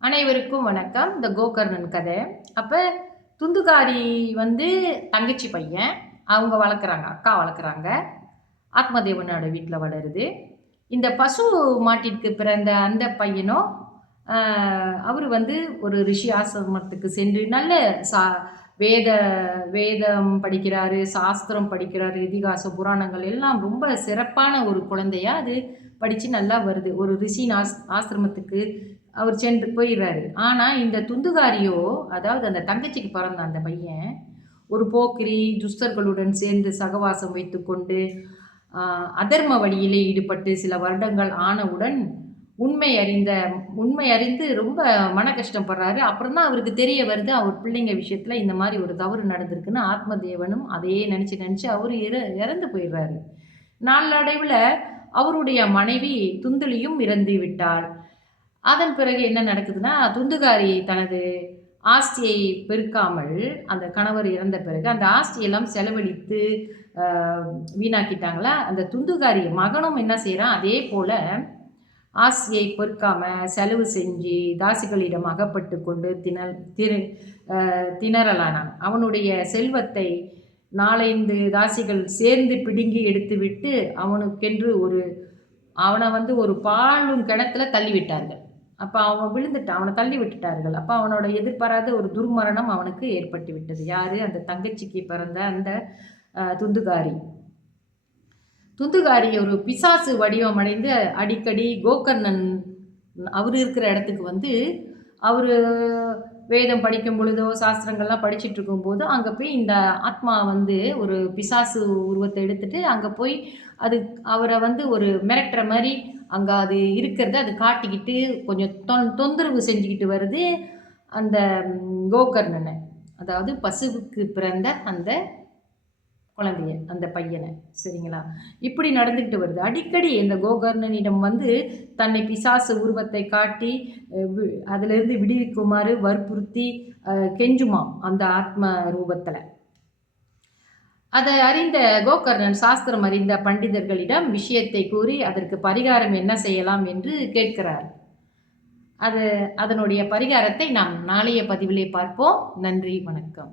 அனைவருக்கும் வணக்கம். இந்த கோகர்ணன் கதை. அப்போ துந்துகாரி தங்கச்சி பையன் அவங்க வளர்க்குறாங்க, அக்கா வளர்க்குறாங்க. ஆத்மதேவனோட வீட்டில் வளருது. இந்த பசு மாட்டிற்கு பிறந்த அந்த பையனும் அவர் ஒரு ரிஷி ஆசிரமத்துக்கு சென்று நல்ல வேத வேதம் படிக்கிறாரு, சாஸ்திரம் படிக்கிறாரு, இதிகாச புராணங்கள் எல்லாம் ரொம்ப சிறப்பான ஒரு குழந்தையா அது படித்து நல்லா வருது. ஒரு ரிஷி ஆசிரமத்துக்கு அவர் சென்று போயிடுறாரு. ஆனால் இந்த துந்துகாரியோ, அதாவது அந்த தங்கச்சிக்கு பிறந்த அந்த பையன் ஒரு போக்கிரி துஷ்டர்களுடன் சேர்ந்து சகவாசம் வைத்துக்கொண்டு அதர்ம வழியிலே ஈடுபட்டு சில வருடங்கள் ஆனவுடன் உண்மை அறிந்து ரொம்ப மன கஷ்டப்படுறாரு. அப்புறம் தான் அவருக்கு தெரிய வருது, அவர் பிள்ளைங்க விஷயத்தில் இந்த மாதிரி ஒரு தவறு நடந்திருக்குன்னு. ஆத்மதேவனும் அதையே நினச்சி அவர் இறந்து போயிடுறாரு. நாளடைவில் அவருடைய மனைவி துந்துலியும் இறந்து விட்டாள். அதன் பிறகு என்ன நடக்குதுன்னா, துந்துகாரி தனது ஆஸ்தியை பெருக்காமல் அந்த கணவர் இறந்த பிறகு அந்த ஆஸ்தியெல்லாம் செலவழித்து வீணாக்கிட்டாங்களா. அந்த துந்துகாரி மகனும் என்ன செய்கிறான், அதே போல் ஆஸ்தியை பொறுக்காம செலவு செஞ்சு தாசிகளிடம் அகப்பட்டு கொண்டு திணறலானான். அவனுடைய செல்வத்தை 4-5 தாசிகள் சேர்ந்து பிடுங்கி எடுத்துவிட்டு அவனுக்கென்று அவனை ஒரு பாழும் கிணத்துல தள்ளிவிட்டார்கள். அப்போ அவன் விழுந்துட்டான், அவனை தள்ளி விட்டுட்டார்கள். அப்போ அவனோட எதிர்பாராத ஒரு துர்மரணம் அவனுக்கு ஏற்பட்டு விட்டது. யாரு? அந்த தங்கச்சிக்கு பிறந்த அந்த துந்துகாரி ஒரு பிசாசு வடிவமடைந்து அடிக்கடி கோகர்ணன் அவர் இருக்கிற இடத்துக்கு அவர் வேதம் படிக்கும் பொழுதோ சாஸ்திரங்கள்லாம் படிச்சுட்டு இருக்கும்போது அங்கே போய் இந்த ஆத்மா ஒரு பிசாசு உருவத்தை எடுத்துட்டு அங்கே போய் அது அவரை ஒரு மிரட்டுற மாதிரி அங்கே அது இருக்கிறத அது காட்டிக்கிட்டு கொஞ்சம் தொந்தரவு செஞ்சுக்கிட்டு வருது அந்த கோகர்ணனை, அதாவது பசுவுக்கு பிறந்த அந்த குழந்தைய, அந்த பையனை. சரிங்களா? இப்படி நடந்துக்கிட்டு வருது. அடிக்கடி இந்த கோகர்ணனிடம் தன்னை பிசாசு உருவத்தை காட்டி அதிலிருந்து விடுவிக்குமாறு வற்புறுத்தி கெஞ்சுமாம் அந்த ஆத்ம ரூபத்தில். அதை அறிந்த கோகர்ணன் சாஸ்திரம் அறிந்த பண்டிதர்களிடம் விஷயத்தை கூறி அதற்கு பரிகாரம் என்ன செய்யலாம் என்று கேட்கிறார். அதனுடைய பரிகாரத்தை நாம் நாளைய பதிவிலே பார்ப்போம். நன்றி, வணக்கம்.